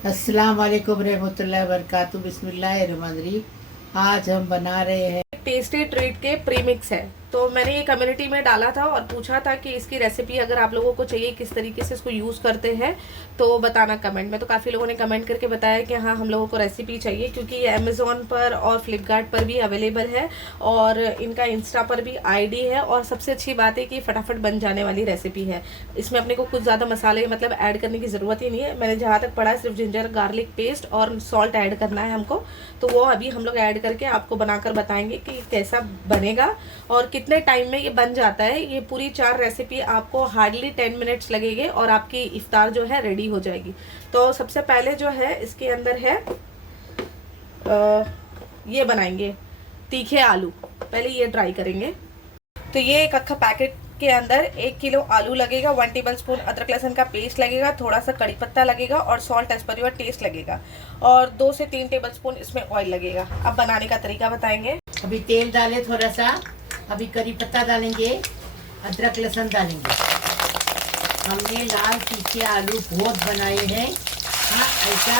अस्सलाम वालेकुम रहमतुल्लाहि व बरकातुहू। बिस्मिल्लाहिर्रहमानिर्रहीम। आज हम बना रहे हैं टेस्टी ट्रीट के प्रीमिक्स है। तो मैंने ये कम्युनिटी में डाला था और पूछा था कि इसकी रेसिपी अगर आप लोगों को चाहिए किस तरीके से इसको यूज़ करते हैं तो बताना कमेंट में। तो काफ़ी लोगों ने कमेंट करके बताया कि हाँ हम लोगों को रेसिपी चाहिए, क्योंकि ये अमेज़ोन पर और फ्लिपकार्ट पर भी अवेलेबल है और इनका इंस्टा पर भी आईडी है। और सबसे अच्छी बात है कि फटाफट बन जाने वाली रेसिपी है। इसमें अपने को कुछ ज़्यादा मसाले मतलब ऐड करने की ज़रूरत ही नहीं है। मैंने जहाँ तक पढ़ा है सिर्फ जिंजर गार्लिक पेस्ट और सॉल्ट ऐड करना है हमको। तो वो अभी हम लोग ऐड करके आपको बनाकर बताएंगे कि कैसा बनेगा और कितने टाइम में ये बन जाता है। ये पूरी 4 रेसिपी आपको हार्डली 10 मिनट्स लगेंगे और आपकी इफ्तार जो है रेडी हो जाएगी। तो सबसे पहले जो है इसके अंदर है ये बनाएंगे तीखे आलू। पहले ये ट्राई करेंगे। तो ये एक अक्खा पैकेट के अंदर 1 किलो आलू लगेगा, 1 टेबलस्पून अदरक लहसुन का पेस्ट लगेगा, थोड़ा सा कड़ी पत्ता लगेगा और salt as per your taste लगेगा और 2 से 3 टेबलस्पून इसमें ऑयल लगेगा। अब बनाने का तरीका बताएंगे। अभी तेल डाले थोड़ा सा, अभी करी पत्ता डालेंगे, अदरक लहसुन डालेंगे। हमने लाल तीखे आलू बहुत बनाए हैं। हाँ ऐसा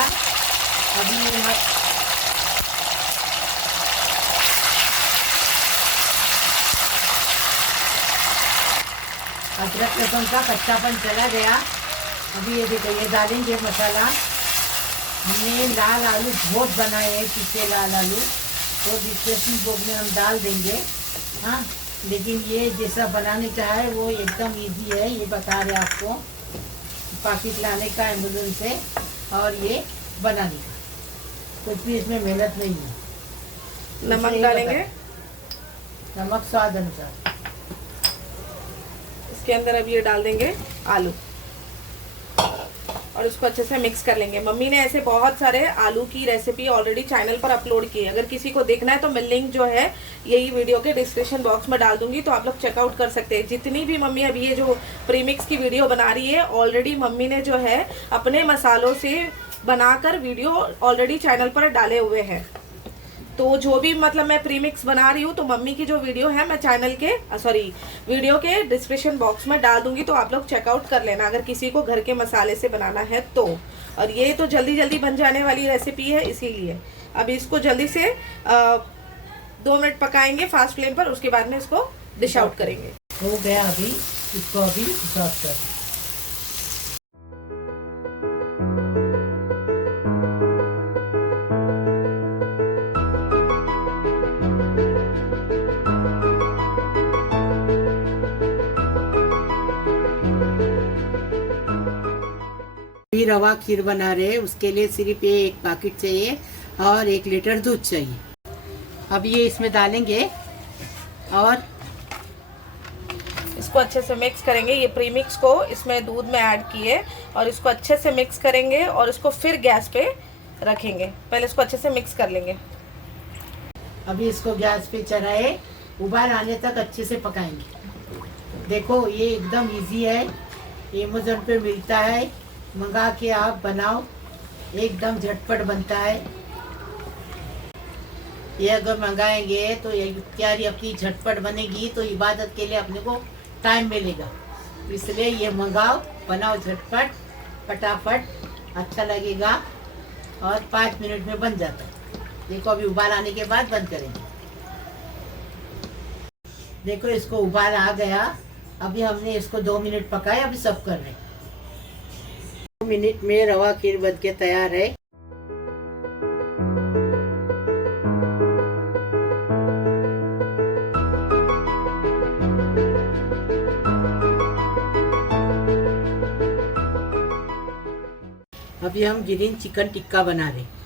अभी अदरक लहसुन का कच्चापन चला गया। अभी ये देखो ये डालेंगे मसाला। हमने लाल आलू बहुत बनाए हैं, तीखे लाल आलू, तो डिस्क्रिप्शन बॉक्स में हम डाल देंगे। हाँ लेकिन ये जैसा बनाने का है वो एकदम इजी है। ये बता रहे आपको, पैकेट लाने का अमेज़न से और ये बनाने का, कुछ भी इसमें मेहनत नहीं है। नमक डालेंगे, नमक स्वाद अनुसार। इसके अंदर अब ये डाल देंगे आलू और इसको अच्छे से मिक्स कर लेंगे। मम्मी ने ऐसे बहुत सारे आलू की रेसिपी ऑलरेडी चैनल पर अपलोड की है। अगर किसी को देखना है तो मैं लिंक जो है यही वीडियो के डिस्क्रिप्शन बॉक्स में डाल दूंगी, तो आप लोग चेकआउट कर सकते हैं। जितनी भी मम्मी अभी ये जो प्रीमिक्स की वीडियो बना रही है, ऑलरेडी मम्मी ने जो है अपने मसालों से बनाकर वीडियो ऑलरेडी चैनल पर डाले हुए हैं। तो जो भी मतलब मैं प्रीमिक्स बना रही हूँ तो मम्मी की जो वीडियो है मैं चैनल के वीडियो के डिस्क्रिप्शन बॉक्स में डाल दूंगी, तो आप लोग चेकआउट कर लेना अगर किसी को घर के मसाले से बनाना है तो। और ये तो जल्दी जल्दी बन जाने वाली रेसिपी है, इसीलिए अब इसको जल्दी से 2 मिनट पकाएंगे फास्ट फ्लेम पर। उसके बाद में इसको डिश आउट करेंगे। हो गया अभी, इसको अभी सॉफ्ट कर। रवा खीर बना रहे हैं, उसके लिए सिर्फ ये 1 पैकेट चाहिए और 1 लीटर दूध चाहिए। अब ये इसमें डालेंगे और इसको अच्छे से मिक्स करेंगे। ये प्रीमिक्स को इसमें दूध में ऐड किए और इसको अच्छे से मिक्स करेंगे और इसको फिर गैस पे रखेंगे। पहले इसको अच्छे से मिक्स कर लेंगे। अभी इसको गैस पे चढ़ाए, उबाल आने तक अच्छे से पकाएंगे। देखो ये एकदम इजी है, अमेज़न पे मिलता है, मंगा के आप बनाओ, एकदम झटपट बनता है। ये अगर मंगाएंगे तो ये तैयारी अपनी झटपट बनेगी, तो इबादत के लिए अपने को टाइम मिलेगा। इसलिए ये मंगाओ, बनाओ झटपट, फटाफट, अच्छा लगेगा और 5 मिनट में बन जाता है। देखो अभी उबाल आने के बाद बंद करेंगे। देखो इसको उबाल आ गया। अभी हमने इसको 2 मिनट पकाया, अभी सर्व कर रहे हैं। 2 मिनट में रवा खीर बन के तैयार है। अभी हम ग्रीन चिकन टिक्का बना रहे हैं।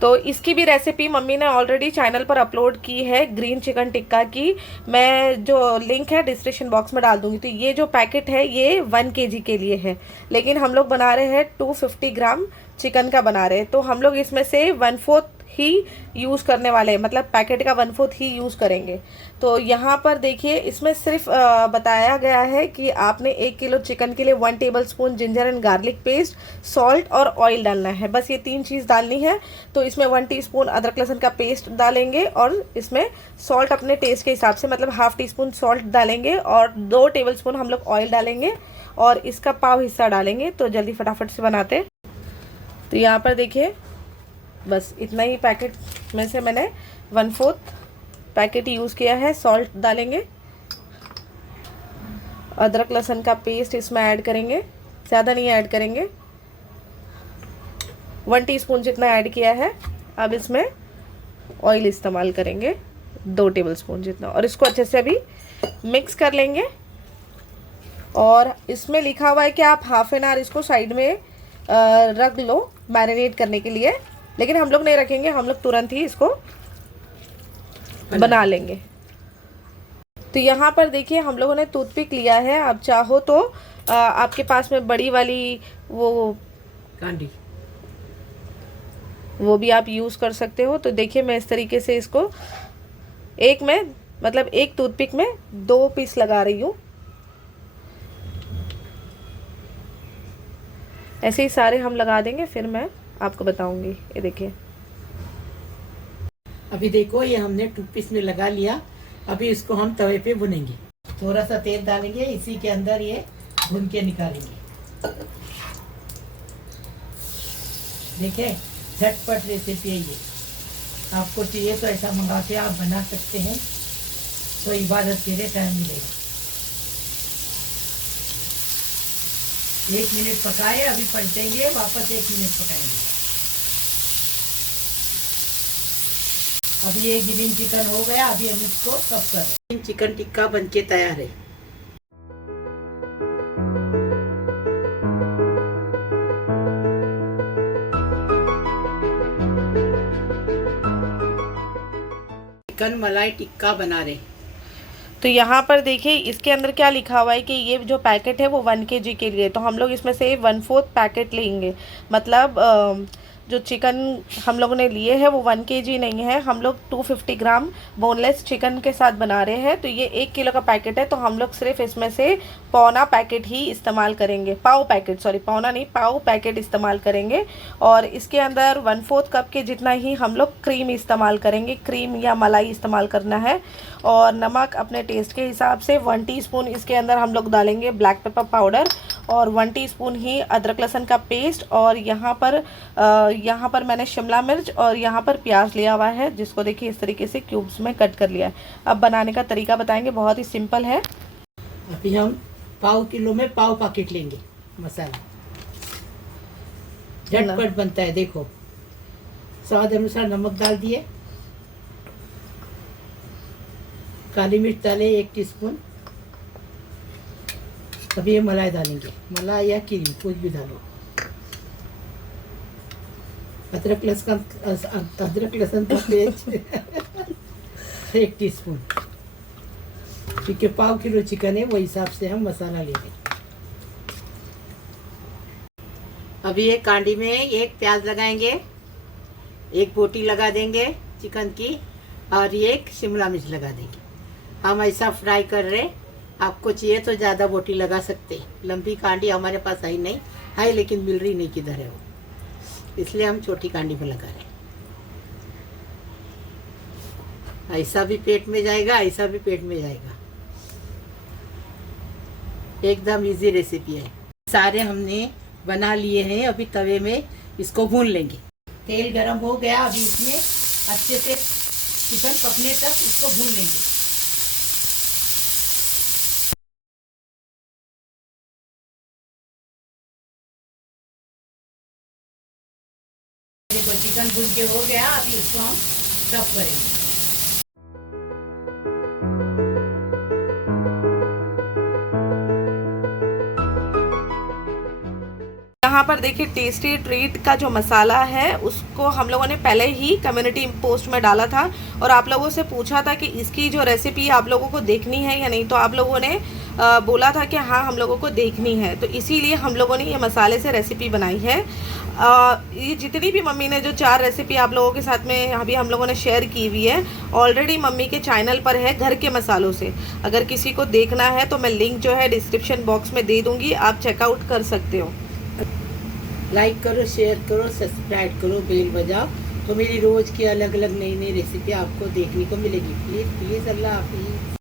तो इसकी भी रेसिपी मम्मी ने ऑलरेडी चैनल पर अपलोड की है, ग्रीन चिकन टिक्का की। मैं जो लिंक है डिस्क्रिप्शन बॉक्स में डाल दूंगी। तो ये जो पैकेट है ये 1 केजी के लिए है, लेकिन हम लोग बना रहे हैं 250 ग्राम चिकन का बना रहे हैं। तो हम लोग इसमें से 1/4 ही यूज़ करने वाले हैं, मतलब पैकेट का 1/4 ही यूज़ करेंगे। तो यहाँ पर देखिए इसमें सिर्फ बताया गया है कि आपने 1 किलो चिकन के लिए 1 tablespoon ginger and garlic paste, salt और ऑयल डालना है। बस ये 3 चीज़ डालनी है। तो इसमें 1 टीस्पून अदरक लहसुन का पेस्ट डालेंगे और इसमें सॉल्ट अपने टेस्ट के हिसाब से मतलब ½ टीस्पून सॉल्ट डालेंगे और 2 टेबलस्पून हम लोग ऑयल डालेंगे और इसका पाव हिस्सा डालेंगे। तो जल्दी फटाफट से बनाते हैं। तो यहाँ पर देखिए बस इतना ही पैकेट में से मैंने 1/4 पैकेट यूज़ किया है। सॉल्ट डालेंगे, अदरक लहसुन का पेस्ट इसमें ऐड करेंगे, ज़्यादा नहीं ऐड करेंगे, 1 टीस्पून जितना ऐड किया है। अब इसमें ऑयल इस्तेमाल करेंगे 2 टेबलस्पून जितना, और इसको अच्छे से अभी मिक्स कर लेंगे। और इसमें लिखा हुआ है कि आप हाफ एन आवर इसको साइड में रख लो मैरिनेट करने के लिए, लेकिन हम लोग नहीं रखेंगे, हम लोग तुरंत ही इसको बना लेंगे। तो यहाँ पर देखिए हम लोगों ने टूथपिक लिया है। आप चाहो तो आपके पास में बड़ी वाली वो कांडी वो भी आप यूज़ कर सकते हो। तो देखिए मैं इस तरीके से इसको एक टूथपिक में 2 पीस लगा रही हूँ। ऐसे ही सारे हम लगा देंगे, फिर मैं आपको बताऊंगी। ये देखिए अभी देखो ये हमने टूथपिक में लगा लिया। अभी इसको हम तवे पे भुनेंगे। थोड़ा सा तेल डालेंगे, इसी के अंदर ये भुन के निकालेंगे। देखिए झटपट रेसिपी है ये। आपको चाहिए तो ऐसा मंगा के आप बना सकते हैं, तो इबादत के लिए टाइम मिलेगा। 1 मिनट पकाए, अभी पलटेंगे, वापस 1 मिनट पकाएंगे। अभी ये ग्रीन चिकन हो गया। अभी हम इसको सर्व कर रहे हैं। चिकन टिक्का बनके तैयार है। चिकन मलाई टिक्का बना रहे। तो यहाँ पर देखिए इसके अंदर क्या लिखा हुआ है कि ये जो पैकेट है वो 1 kg के लिए, तो हम लोग इसमें से 1/4 पैकेट लेंगे। मतलब जो चिकन हम लोगों ने लिए है वो 1 kg नहीं है, हम लोग 250 ग्राम बोनलेस चिकन के साथ बना रहे हैं। तो ये 1 किलो का पैकेट है, तो हम लोग सिर्फ इसमें से पौना पैकेट ही इस्तेमाल करेंगे। पाव पैकेट इस्तेमाल करेंगे। और इसके अंदर 1/4 कप के जितना ही हम लोग क्रीम इस्तेमाल करेंगे, क्रीम या मलाई इस्तेमाल करना है। और नमक अपने टेस्ट के हिसाब से 1 टीस्पून इसके अंदर हम लोग डालेंगे ब्लैक पेपर पाउडर, और 1 टीस्पून ही अदरक लहसुन का पेस्ट। और यहाँ पर मैंने शिमला मिर्च और यहाँ पर प्याज लिया हुआ है, जिसको देखिए इस तरीके से क्यूब्स में कट कर लिया है। अब बनाने का तरीका बताएंगे, बहुत ही सिंपल है। अभी हम पाव किलो में पाव पैकेट लेंगे मसाला। झटपट बनता है। देखो स्वाद अनुसार नमक डाल दिए, काली मिर्च डाले 1 टीस्पून। अभी ये मलाई डालेंगे, मलाई या क्रीम कुछ भी डालो। अदरक लहसुन का पेस्ट 1 टीस्पून, क्योंकि पाव किलो चिकन है वो हिसाब से हम मसाला ले लेंगे। अभी एक कांडी में 1 प्याज लगाएंगे, 1 बोटी लगा देंगे चिकन की, और 1 शिमला मिर्च लगा देंगे। हम ऐसा फ्राई कर रहे। आपको चाहिए तो ज़्यादा बोटी लगा सकते। लंबी कांडी हमारे पास आई नहीं है, लेकिन मिल रही नहीं किधर है वो, इसलिए हम छोटी कांडी में लगा रहे। ऐसा भी पेट में जाएगा, ऐसा भी पेट में जाएगा। एकदम इजी रेसिपी है। सारे हमने बना लिए हैं। अभी तवे में इसको भून लेंगे। तेल गरम हो गया। अभी इसमें अच्छे से चिकन पकने तक इसको भून लेंगे। देखो चिकन भून के हो गया। अभी इसको हम सर्व करेंगे। यहाँ पर देखिए टेस्टी ट्रीट का जो मसाला है उसको हम लोगों ने पहले ही कम्युनिटी पोस्ट में डाला था, और आप लोगों से पूछा था कि इसकी जो रेसिपी आप लोगों को देखनी है या नहीं। तो आप लोगों ने बोला था कि हाँ हम लोगों को देखनी है, तो इसीलिए हम लोगों ने ये मसाले से रेसिपी बनाई है। ये जितनी भी मम्मी ने जो 4 रेसिपी आप लोगों के साथ में अभी हम लोगों ने शेयर की हुई है, ऑलरेडी मम्मी के चैनल पर है घर के मसालों से। अगर किसी को देखना है तो मैं लिंक जो है डिस्क्रिप्शन बॉक्स में दे दूँगी, आप चेकआउट कर सकते हो। लाइक करो, शेयर करो, सब्सक्राइब करो, बेल बजाओ, तो मेरी रोज़ की अलग अलग नई नई रेसिपी आपको देखने को मिलेगी। प्लीज़ प्लीज़, अल्लाह हाफिज़।